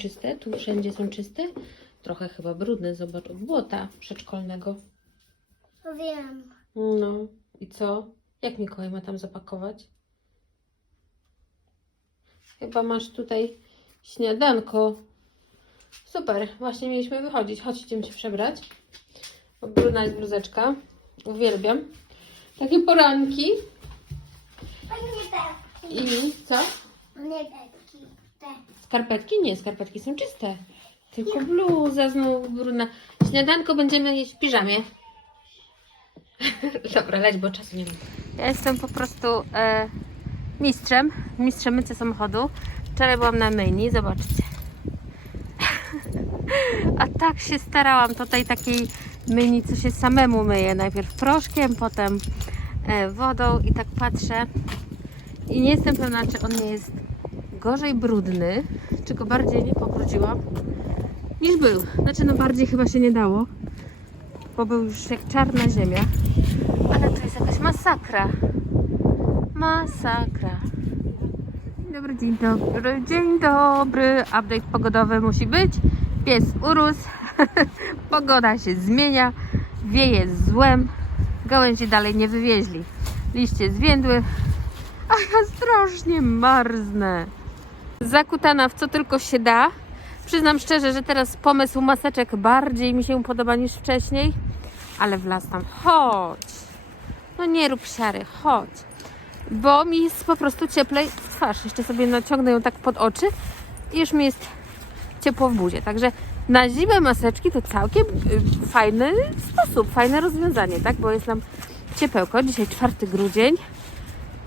czyste, tu wszędzie są czyste. Trochę chyba brudne, zobacz, od błota przedszkolnego. Wiem. No i co? Jak Mikołaj ma tam zapakować? Chyba masz tutaj śniadanko. Super, właśnie mieliśmy wychodzić. Chodź, idziemy się przebrać. Bo Brudna jest bluzeczka. Uwielbiam. Takie poranki. I co? Nie pepki. Skarpetki? Nie, skarpetki są czyste. Tylko bluza znowu brudna. Śniadanko będziemy jeść w piżamie. Dobra, leć, bo czasu nie mam. Ja jestem po prostu e, mistrzem, mistrzem mycia samochodu. Wczoraj byłam na myjni, zobaczcie. A tak się starałam tutaj takiej myjni, co się samemu myje. Najpierw proszkiem, potem e, wodą i tak patrzę. I nie jestem pewna, czy on nie jest gorzej brudny, czy go bardziej nie pobrudziłam, niż był. Znaczy, no bardziej chyba się nie dało, bo był już jak czarna ziemia. Ale to jest jakaś masakra. Masakra. Dzień dobry, dzień dobry, dzień dobry. Update pogodowy musi być. Pies urósł. Pogoda się zmienia. Wieje złem. Gałęzi dalej nie wywieźli. Liście zwiędły. A ja strasznie marznę. Zakutana w co tylko się da. Przyznam szczerze, że teraz pomysł maseczek bardziej mi się podoba niż wcześniej. Ale w las tam. Chodź. No nie rób siary, chodź. Bo mi jest po prostu cieplej w twarz. Jeszcze sobie naciągnę ją tak pod oczy i już mi jest ciepło w buzie. Także na zimę maseczki to całkiem y, fajny sposób, fajne rozwiązanie, tak? Bo jest nam ciepełko. Dzisiaj 4 grudzień.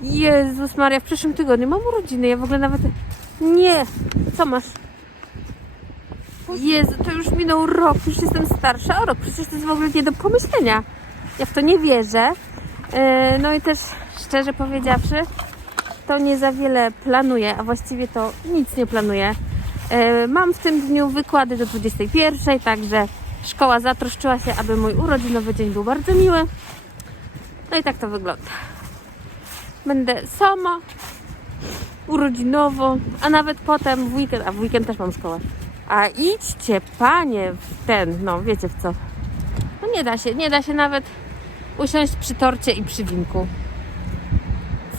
Jezus Maria, w przyszłym tygodniu mam urodziny. Ja w ogóle nawet nie. Co masz? Jezu, to już minął rok, już jestem starsza o rok. Przecież to jest w ogóle nie do pomyślenia. Ja w to nie wierzę. E, No i też szczerze powiedziawszy, to nie za wiele planuję, a właściwie to nic nie planuję. E, Mam w tym dniu wykłady do 21, także szkoła zatroszczyła się, aby mój urodzinowy dzień był bardzo miły. No i tak to wygląda. Będę sama, urodzinowo, a nawet potem w weekend, a w weekend też mam szkołę. A idźcie, panie, w ten, no wiecie w co. No nie da się, nie da się nawet usiąść przy torcie i przy winku.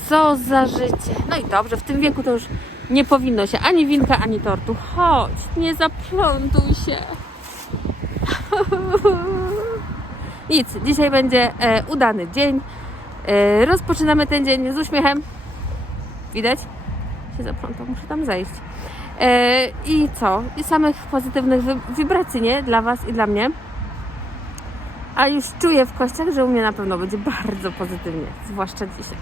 Co za życie. No i dobrze, w tym wieku to już nie powinno się ani winka, ani tortu. Chodź, nie zaplątuj się. Nic, dzisiaj będzie e, udany dzień. E, rozpoczynamy ten dzień z uśmiechem. Widać? Się zaplątał, muszę tam zejść. E, I co? I samych pozytywnych wibracji, nie? Dla Was i dla mnie. A już czuję w kościach, że u mnie na pewno będzie bardzo pozytywnie, zwłaszcza dzisiaj.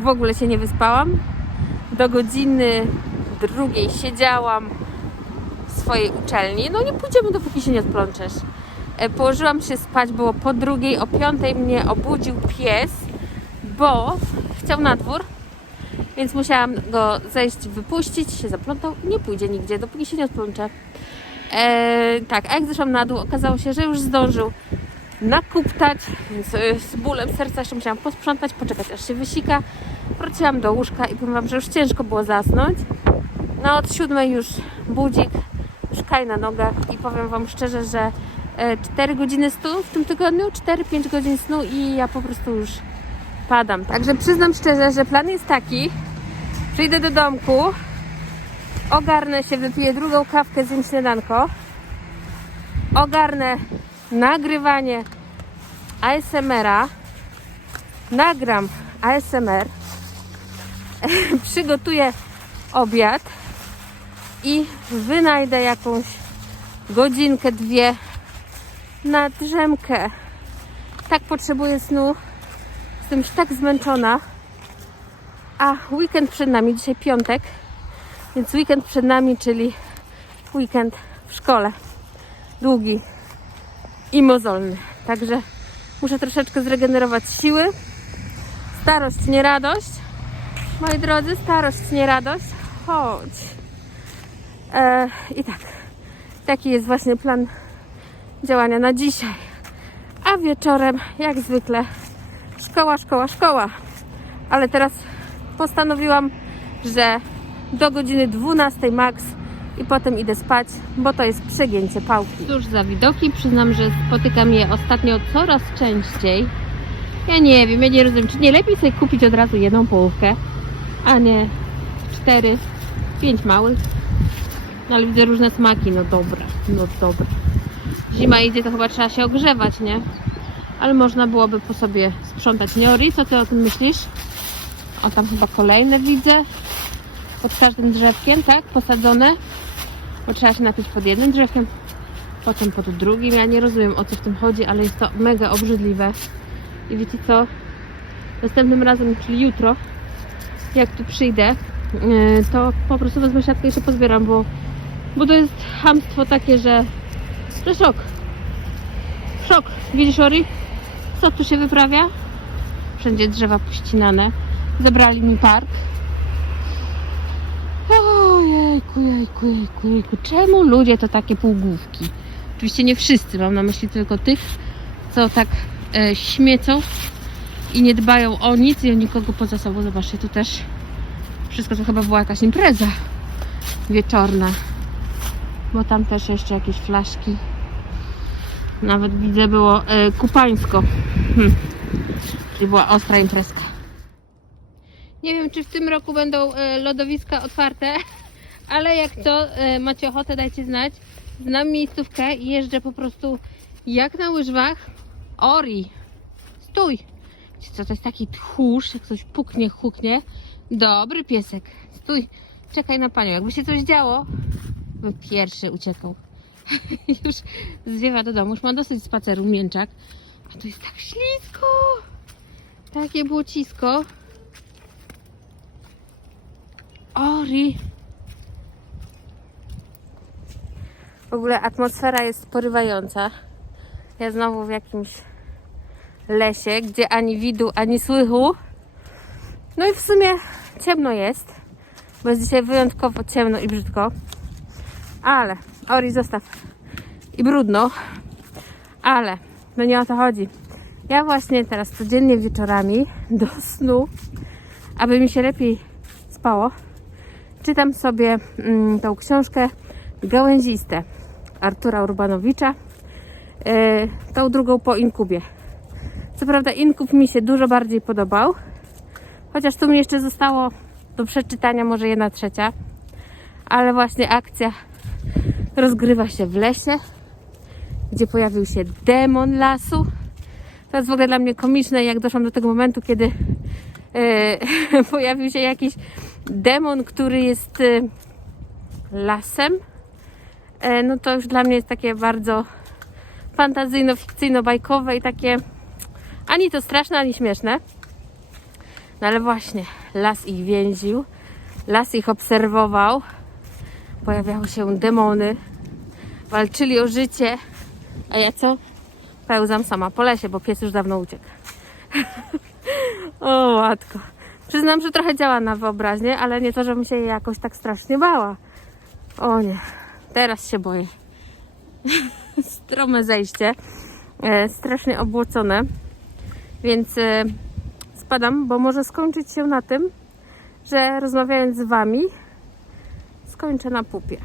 W ogóle się nie wyspałam. Do godziny drugiej siedziałam w swojej uczelni. No nie pójdziemy, dopóki się nie odplączesz. E, Położyłam się spać, było po drugiej, o piątej mnie obudził pies, bo chciał na dwór, więc musiałam go zejść, wypuścić, się zaplątał, nie pójdzie nigdzie, dopóki się nie odplącze. E, tak, a jak zeszłam na dół, okazało się, że już zdążył nakuptać, więc e, z bólem serca jeszcze musiałam posprzątać, poczekać aż się wysika. Wróciłam do łóżka i powiem Wam, że już ciężko było zasnąć. No od siódmej już budzik, już na nogach i powiem Wam szczerze, że e, 4 godziny snu w tym tygodniu, 4-5 godzin snu i ja po prostu już Także przyznam szczerze, że plan jest taki, przyjdę do domku, ogarnę się, wypiję drugą kawkę, zjem śniadanko, ogarnę nagrywanie ASMR-a, nagram ASMR, przygotuję obiad i wynajdę jakąś godzinkę, dwie na drzemkę. Tak potrzebuję snu. Jestem już tak zmęczona. A weekend przed nami, dzisiaj piątek, więc weekend przed nami, czyli weekend w szkole. Długi i mozolny. Także muszę troszeczkę zregenerować siły. Starość, nie radość. Moi drodzy, starość, nie radość. Chodź. E, I tak. Taki jest właśnie plan działania na dzisiaj. A wieczorem, jak zwykle, szkoła, szkoła, szkoła. Ale teraz postanowiłam, że do godziny 12 max i potem idę spać, bo to jest przegięcie pałki. Cóż za widoki, przyznam, że spotykam je ostatnio coraz częściej. Ja nie wiem, ja nie rozumiem, czy nie lepiej sobie kupić od razu jedną połówkę, a nie cztery, pięć małych. No ale widzę różne smaki, no dobra, no dobra. Zima idzie, to chyba trzeba się ogrzewać, nie? Ale można byłoby po sobie sprzątać. Niori, co ty o tym myślisz? O, tam chyba kolejne widzę. Pod każdym drzewkiem, tak? Posadzone. Bo trzeba się napić pod jednym drzewkiem, potem pod drugim. Ja nie rozumiem o co w tym chodzi, ale jest to mega obrzydliwe. I wiecie co? Następnym razem, czyli jutro, jak tu przyjdę, yy, to po prostu wezmę siatkę i się pozbieram, bo, bo to jest hamstwo takie, że, że szok. Szok. Widzisz, Ori? Co tu się wyprawia? Wszędzie drzewa pościnane. Zebrali mi park. Ojejku, jejku, jejku, jejku. Czemu ludzie to takie półgłówki? Oczywiście nie wszyscy, mam na myśli tylko tych, co tak e, śmiecą i nie dbają o nic i o nikogo poza sobą. Zobaczcie, tu też wszystko to chyba była jakaś impreza wieczorna. Bo tam też jeszcze jakieś flaszki. Nawet widzę było e, kupańsko. Hm. Czyli była ostra imprezka. Nie wiem, czy w tym roku będą e, lodowiska otwarte, ale jak co, e, macie ochotę, dajcie znać. Znam miejscówkę i jeżdżę po prostu jak na łyżwach. Ori, stój! Wiecie Co to jest taki tchórz, jak coś puknie, huknie. Dobry piesek, stój, czekaj na panią. Jakby się coś działo, by pierwszy uciekał. już zwiewa do domu, już ma dosyć spaceru mięczak. A tu jest tak ślisko. Takie błocisko. Ori. W ogóle atmosfera jest porywająca. Ja znowu w jakimś lesie, gdzie ani widu, ani słychu. No i w sumie ciemno jest, bo jest dzisiaj wyjątkowo ciemno i brzydko. Ale, Ori zostaw. I brudno. Ale, no nie o to chodzi. Ja właśnie teraz codziennie wieczorami do snu, aby mi się lepiej spało, czytam sobie mm, tą książkę Gałęziste Artura Urbanowicza. Yy, tą drugą po Inkubie. Co prawda Inkub mi się dużo bardziej podobał, chociaż tu mi jeszcze zostało do przeczytania może jedna trzecia, ale właśnie akcja rozgrywa się w lesie, gdzie pojawił się demon lasu. To jest w ogóle dla mnie komiczne, jak doszłam do tego momentu, kiedy e, pojawił się jakiś demon, który jest e, lasem. E, no to już dla mnie jest takie bardzo fantazyjno-fikcyjno-bajkowe i takie ani to straszne, ani śmieszne. No ale właśnie, las ich więził, las ich obserwował, pojawiały się demony, walczyli o życie, a ja co? Pełzam sama po lesie, bo pies już dawno uciekł. o łatko. Przyznam, że trochę działa na wyobraźnię, ale nie to, żebym się jej jakoś tak strasznie bała. O nie, teraz się boję. Strome zejście, e, strasznie obłocone, więc e, spadam, bo może skończyć się na tym, że rozmawiając z Wami, skończę na pupie.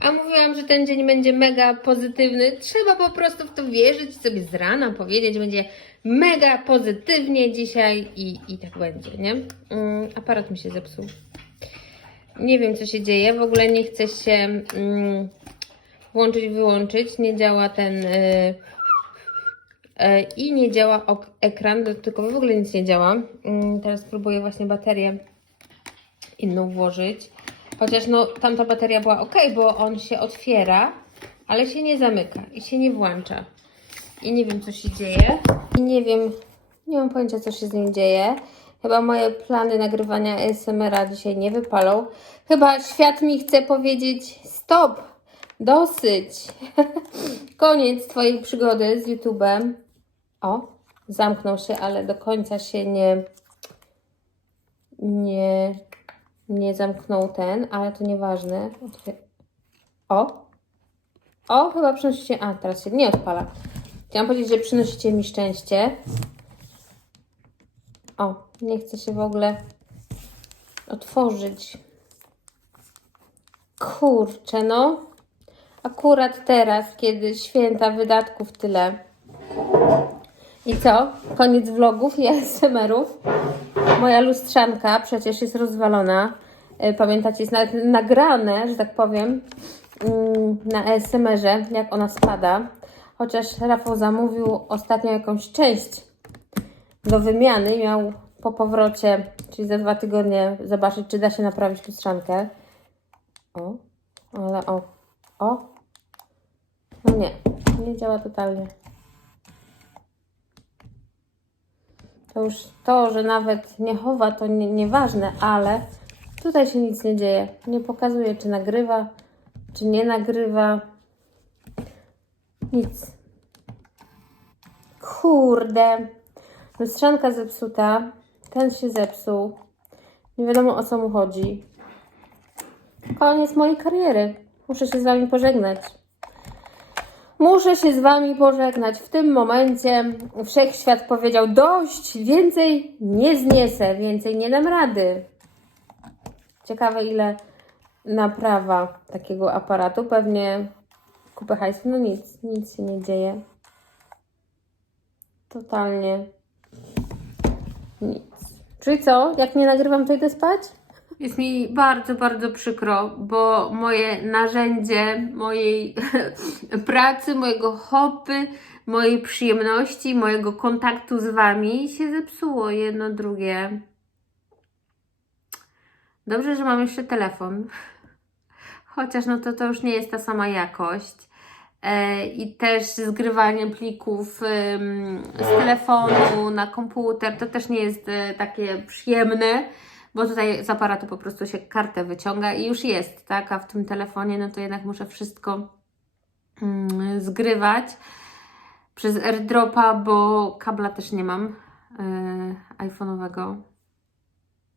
A mówiłam, że ten dzień będzie mega pozytywny. Trzeba po prostu w to wierzyć, sobie z rana powiedzieć, będzie mega pozytywnie dzisiaj i, i tak będzie, nie? Mm, aparat mi się zepsuł. Nie wiem, co się dzieje. W ogóle nie chcę się mm, włączyć, wyłączyć. Nie działa ten. y, y, I nie działa ok- ekran, tylko w ogóle nic nie działa. Mm, teraz spróbuję właśnie baterię inną włożyć. Chociaż no tamta bateria była ok, bo on się otwiera, ale się nie zamyka i się nie włącza. I nie wiem co się dzieje. I nie wiem, nie mam pojęcia co się z nim dzieje. Chyba moje plany nagrywania ASMR-a dzisiaj nie wypalą. Chyba świat mi chce powiedzieć stop, dosyć. Koniec Twojej przygody z YouTube'em. O, zamknął się, ale do końca się nie nie nie zamknął ten, ale to nieważne. O! O, chyba przynosicie. A, teraz się nie odpala. Chciałam powiedzieć, że przynosicie mi szczęście. O, nie chce się w ogóle otworzyć. Kurczę, no. Akurat teraz, kiedy święta wydatków tyle. I co? Koniec vlogów i ASMR-ów. Moja lustrzanka przecież jest rozwalona. E, Pamiętacie, jest nawet nagrane, że tak powiem, mm, na ASMR-ze, jak ona spada. Chociaż Rafał zamówił ostatnio jakąś część do wymiany. Miał po powrocie, czyli za dwa tygodnie, zobaczyć, czy da się naprawić lustrzankę. O, ale o, o. No nie, nie działa totalnie. To już to, że nawet nie chowa, to nie, nieważne, ale tutaj się nic nie dzieje. Nie pokazuje, czy nagrywa, czy nie nagrywa. Nic. Kurde. Lustrzanka zepsuta. Ten się zepsuł. Nie wiadomo o co mu chodzi. Koniec mojej kariery. Muszę się z Wami pożegnać. Muszę się z Wami pożegnać. W tym momencie wszechświat powiedział: Dość, więcej nie zniesę, więcej nie dam rady. Ciekawe, ile naprawa takiego aparatu. Pewnie kupę hajsu. No nic, nic się nie dzieje. Totalnie nic. Czyli co? Jak nie nagrywam, to idę spać? Jest mi bardzo, bardzo przykro, bo moje narzędzie mojej pracy, mojego hobby, mojej przyjemności, mojego kontaktu z Wami się zepsuło jedno drugie. Dobrze, że mam jeszcze telefon. Chociaż no to, to już nie jest ta sama jakość. E, I też zgrywanie plików z telefonu na komputer to też nie jest e, takie przyjemne, bo tutaj z aparatu po prostu się kartę wyciąga i już jest, tak? A w tym telefonie no to jednak muszę wszystko mm, zgrywać przez AirDropa, bo kabla też nie mam e, iPhone'owego.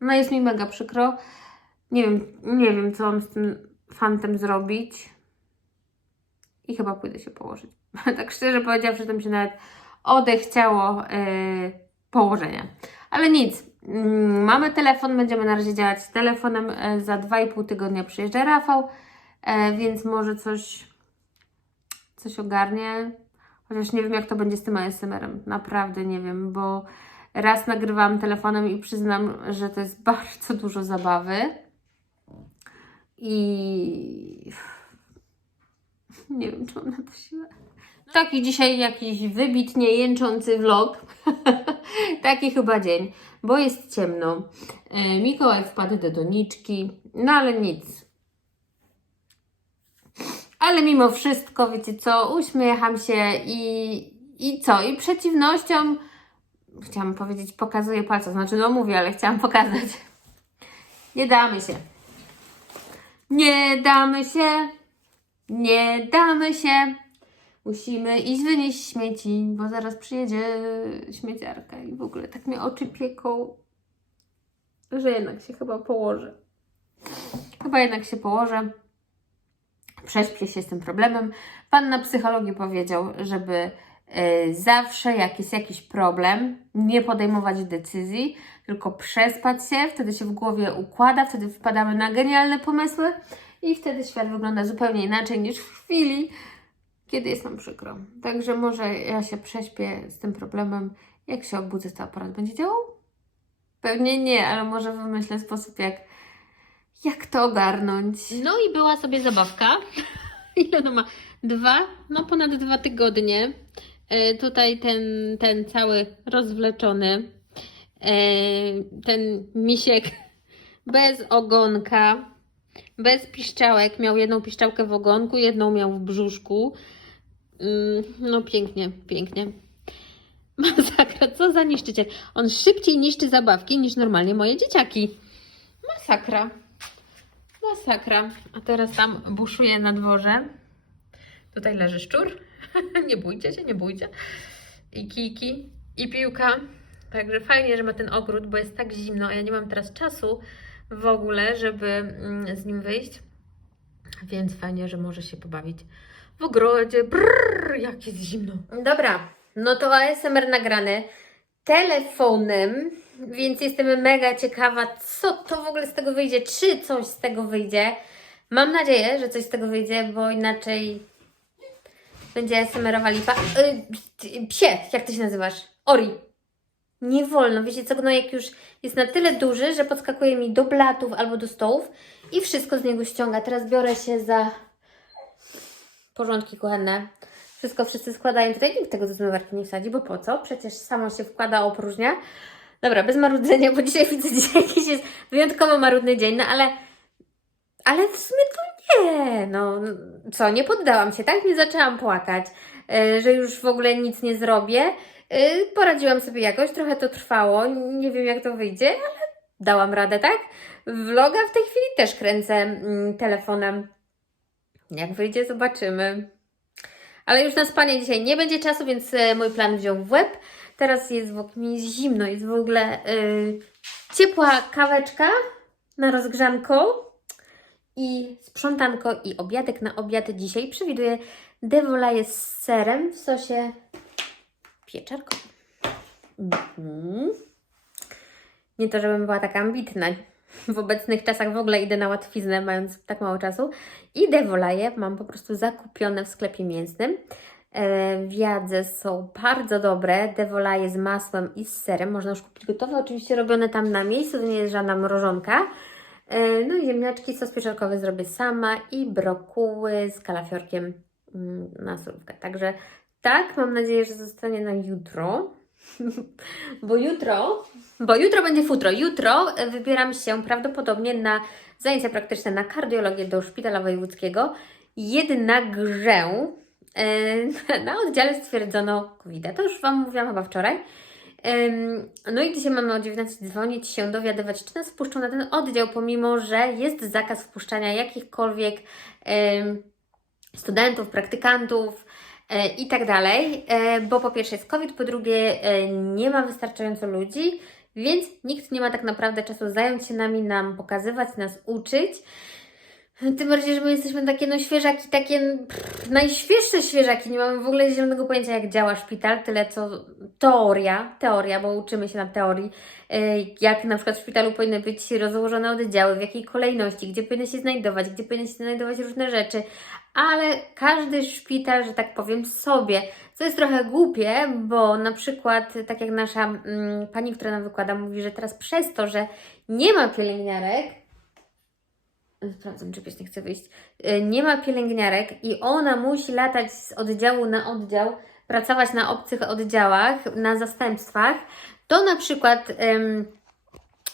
No jest mi mega przykro. Nie wiem, nie wiem co mam z tym fantem zrobić. I chyba pójdę się położyć. tak szczerze powiedziawszy, to mi się nawet odechciało yy, położenia. Ale nic. Mm, mamy telefon, będziemy na razie działać z telefonem. E, za 2,5 tygodnia przyjeżdża Rafał, e, więc może coś, coś ogarnie. Chociaż nie wiem, jak to będzie z tym ASMR-em. Naprawdę nie wiem, bo raz nagrywałam telefonem i przyznam, że to jest bardzo dużo zabawy. I nie wiem, czy mam na to siłę. Taki dzisiaj jakiś wybitnie jęczący vlog. Taki chyba dzień, bo jest ciemno. E, Mikołaj wpadł do doniczki, no ale nic. Ale mimo wszystko, wiecie co, uśmiecham się i, i co? I przeciwnością, chciałam powiedzieć, pokazuję palce, znaczy no mówię, ale chciałam pokazać. Nie damy się. Nie damy się. Nie damy się. Musimy iść wynieść śmieci, bo zaraz przyjedzie śmieciarka i w ogóle tak mnie oczy pieką, że jednak się chyba położę. Chyba jednak się położę. Prześpię się z tym problemem. Pan na psychologii powiedział, żeby y, zawsze jak jest jakiś problem, nie podejmować decyzji, tylko przespać się, wtedy się w głowie układa, wtedy wpadamy na genialne pomysły i wtedy świat wygląda zupełnie inaczej niż w chwili, kiedy jest nam przykro. Także może ja się prześpię z tym problemem. Jak się obudzę, to aparat będzie działał? Pewnie nie, ale może wymyślę sposób, jak, jak to ogarnąć. No i była sobie zabawka. Ile ona ma? Dwa? No ponad dwa tygodnie. E, tutaj ten, ten cały rozwleczony. E, ten misiek bez ogonka, bez piszczałek. Miał jedną piszczałkę w ogonku, jedną miał w brzuszku. Mm, No pięknie, pięknie. Masakra, co za niszczyciel. On szybciej niszczy zabawki niż normalnie moje dzieciaki. Masakra. Masakra. A teraz tam buszuje na dworze. Tutaj leży szczur. nie bójcie się, nie bójcie. I kiki, i piłka. Także fajnie, że ma ten ogród, bo jest tak zimno, a ja nie mam teraz czasu w ogóle, żeby mm, z nim wyjść. Więc fajnie, że może się pobawić w ogrodzie. Brrr, jak jest zimno. Dobra, no to ASMR nagrany telefonem, więc jestem mega ciekawa, co to w ogóle z tego wyjdzie, czy coś z tego wyjdzie. Mam nadzieję, że coś z tego wyjdzie, bo inaczej będzie SMR-owa lipa. Yy, psie, jak ty się nazywasz? Ori. Nie wolno. Wiecie co, gnojek już jest na tyle duży, że podskakuje mi do blatów albo do stołów i wszystko z niego ściąga. Teraz biorę się za porządki kuchenne. Wszystko wszyscy składają. Tutaj nikt tego do zmywarki nie wsadzi, bo po co? Przecież samo się wkłada, opróżnia. Dobra, bez marudzenia, bo dzisiaj widzę, dzisiaj jakiś jest wyjątkowo marudny dzień, no ale ale w sumie to nie, no co, nie poddałam się, tak? Nie zaczęłam płakać, e, że już w ogóle nic nie zrobię. E, Poradziłam sobie jakoś, trochę to trwało, nie wiem jak to wyjdzie, ale dałam radę, tak? Vloga w tej chwili też kręcę mm, telefonem. Jak wyjdzie, zobaczymy. Ale już na spanie dzisiaj nie będzie czasu, więc e, mój plan wziął w łeb. Teraz jest wokół mnie zimno, jest w ogóle y, ciepła kaweczka na rozgrzanko i sprzątanko i obiadek na obiad dzisiaj przewiduję devolaje z serem w sosie pieczarkowym. Mhm. Nie to, żebym była taka ambitna. W obecnych czasach w ogóle idę na łatwiznę, mając tak mało czasu. I devolaje mam po prostu zakupione w sklepie mięsnym. E, Wiadze są bardzo dobre, devolaje z masłem i z serem. Można już kupić gotowe, oczywiście robione tam na miejscu, to nie jest żadna mrożonka. E, No i ziemniaczki, sos pieczarkowy zrobię sama i brokuły z kalafiorkiem mm, na surówkę. Także tak, mam nadzieję, że zostanie na jutro. Bo jutro, bo jutro będzie futro. Jutro e, wybieram się prawdopodobnie na zajęcia praktyczne na kardiologię do szpitala wojewódzkiego. Jednakże e, na oddziale stwierdzono covid To już Wam mówiłam chyba wczoraj. No i dzisiaj mamy o 19 dzwonić się, dowiadywać, czy nas wpuszczą na ten oddział, pomimo że jest zakaz wpuszczania jakichkolwiek studentów, praktykantów i tak dalej, e, bo po pierwsze jest COVID, po drugie e, nie ma wystarczająco ludzi, więc nikt nie ma tak naprawdę czasu zająć się nami, nam pokazywać, nas uczyć. Tym bardziej, że my jesteśmy takie no świeżaki, takie pff, najświeższe świeżaki, nie mamy w ogóle zielonego pojęcia jak działa szpital, tyle co teoria, teoria, bo uczymy się na teorii, jak na przykład w szpitalu powinny być rozłożone oddziały, w jakiej kolejności, gdzie powinny się znajdować, gdzie powinny się znajdować różne rzeczy, ale każdy szpital, że tak powiem, sobie, co jest trochę głupie, bo na przykład, tak jak nasza mm, pani, która nam wykłada, mówi, że teraz przez to, że nie ma pielęgniarek, Sprawdzam, czy pies nie chce wyjść. Y, Nie ma pielęgniarek i ona musi latać z oddziału na oddział, pracować na obcych oddziałach, na zastępstwach. To na przykład em,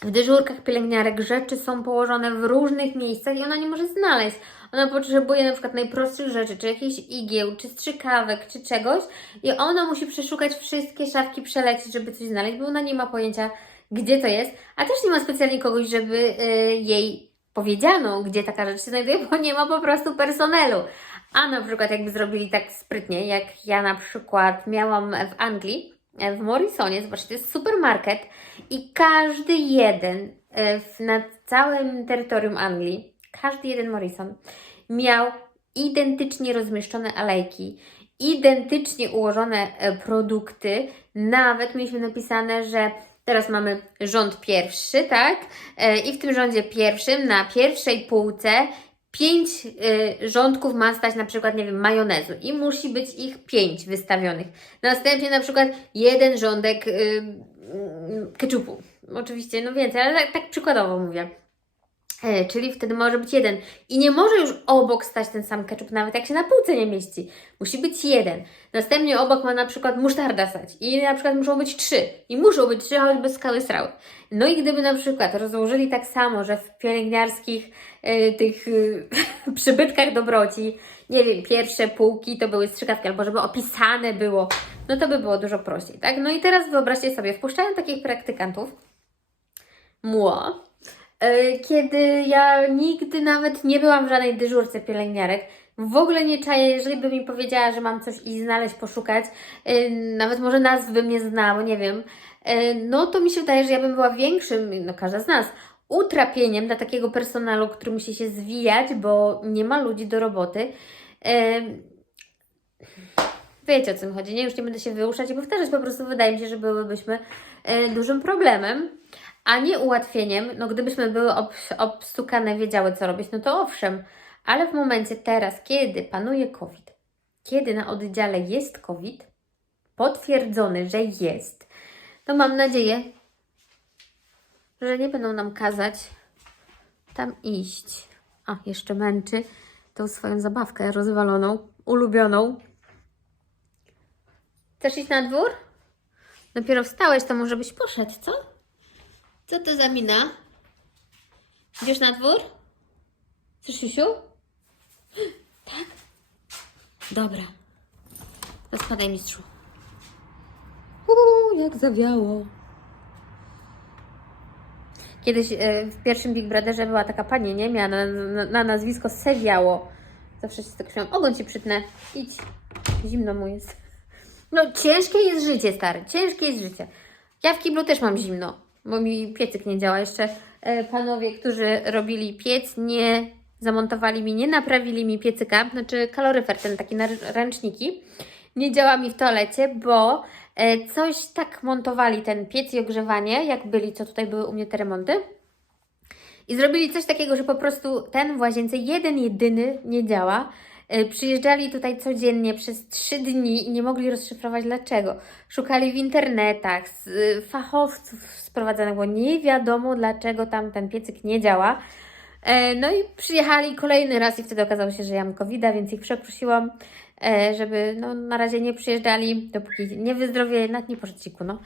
w dyżurkach pielęgniarek rzeczy są położone w różnych miejscach i ona nie może znaleźć. Ona potrzebuje na przykład najprostszych rzeczy, czy jakichś igieł, czy strzykawek, czy czegoś i ona musi przeszukać wszystkie szafki, przelecieć, żeby coś znaleźć, bo ona nie ma pojęcia, gdzie to jest, a też nie ma specjalnie kogoś, żeby y, jej powiedziano, gdzie taka rzecz się znajduje, bo nie ma po prostu personelu. A na przykład jakby zrobili tak sprytnie, jak ja na przykład miałam w Anglii, w Morrisonie, zobaczcie, to jest supermarket i każdy jeden e, na całym terytorium Anglii, każdy jeden Morrison miał identycznie rozmieszczone alejki, identycznie ułożone e, produkty, nawet mieliśmy napisane, że Teraz mamy rząd pierwszy, tak? E, I w tym rządzie pierwszym na pierwszej półce pięć e, rządków ma stać na przykład, nie wiem, majonezu i musi być ich pięć wystawionych. Następnie na przykład jeden rządek e, mm, keczupu. Oczywiście, no więcej, ale tak, tak przykładowo mówię. E, Czyli wtedy może być jeden. I nie może już obok stać ten sam ketchup, nawet jak się na półce nie mieści. Musi być jeden. Następnie obok ma na przykład musztarda stać. I na przykład muszą być trzy. I muszą być trzy, choćby skały strały. No i gdyby na przykład rozłożyli tak samo, że w pielęgniarskich e, tych e, przybytkach dobroci, nie wiem, pierwsze półki to były strzykawki, albo żeby opisane było, no to by było dużo prościej, tak? No i teraz wyobraźcie sobie, wpuszczają takich praktykantów, mło, kiedy ja nigdy nawet nie byłam w żadnej dyżurce pielęgniarek. W ogóle nie czaję, jeżeli by mi powiedziała, że mam coś i znaleźć, poszukać, e, nawet może nazwy mnie znała, nie wiem, e, no to mi się wydaje, że ja bym była większym, no każda z nas, utrapieniem dla takiego personelu, który musi się zwijać, bo nie ma ludzi do roboty. E, Wiecie o co mi chodzi, nie? Już nie będę się wyłuszać i powtarzać, po prostu wydaje mi się, że byłybyśmy e, dużym problemem a nie ułatwieniem, no gdybyśmy były ob, obstukane, wiedziały co robić, no to owszem, Ale w momencie teraz, kiedy panuje COVID, kiedy na oddziale jest COVID, potwierdzony, że jest, to mam nadzieję, że nie będą nam kazać tam iść. A, jeszcze męczy tą swoją zabawkę rozwaloną, ulubioną. Chcesz iść na dwór? Dopiero wstałeś, to może byś poszedł, co? Co to za mina? Idziesz na dwór? Chcesz, Siusiu? Tak? Dobra. To spadaj, mistrzu. Uuu, jak zawiało. Kiedyś e, w pierwszym Big Brotherze była taka pani, nie? Miała na, na, na nazwisko Sewiało. Zawsze się tak śmiałam. Ogon ci przytnę. Idź. Zimno mu jest. No ciężkie jest życie, stary. Ciężkie jest życie. Ja w kiblu też mam zimno, bo mi piecyk nie działa. Jeszcze e, panowie, którzy robili piec, nie zamontowali mi, nie naprawili mi piecyka, znaczy kaloryfer, ten taki na ręczniki. Nie działa mi w toalecie, bo e, coś tak montowali ten piec i ogrzewanie, jak byli, co tutaj były u mnie te remonty. I zrobili coś takiego, że po prostu ten w łazience jeden jedyny nie działa. E, Przyjeżdżali tutaj codziennie przez trzy dni i nie mogli rozszyfrować dlaczego. Szukali w internetach, y, fachowców sprowadzanych, bo nie wiadomo dlaczego tam ten piecyk nie działa. E, No i przyjechali kolejny raz i wtedy okazało się, że ja mam covid więc ich przeprosiłam, e, żeby no, na razie nie przyjeżdżali, dopóki nie wyzdrowieję na dni pożyciku, no.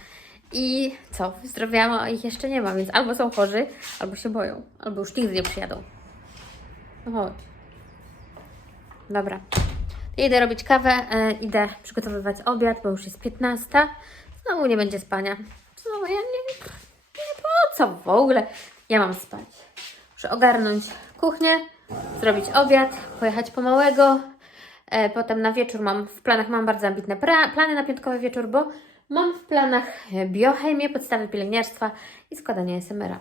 I co, wyzdrowiałam, a ich jeszcze nie ma, więc albo są chorzy, albo się boją, albo już nigdy nie przyjadą. No chodź. Dobra. Idę robić kawę, e, idę przygotowywać obiad, bo już jest 15. Znowu nie będzie spania. Znowu ja nie, nie po co w ogóle. Ja mam spać. Muszę ogarnąć kuchnię, zrobić obiad, pojechać po małego. E, potem na wieczór mam, w planach mam bardzo ambitne pra, plany na piątkowy wieczór, bo mam w planach biochemię, podstawy pielęgniarstwa i składanie SMR-a.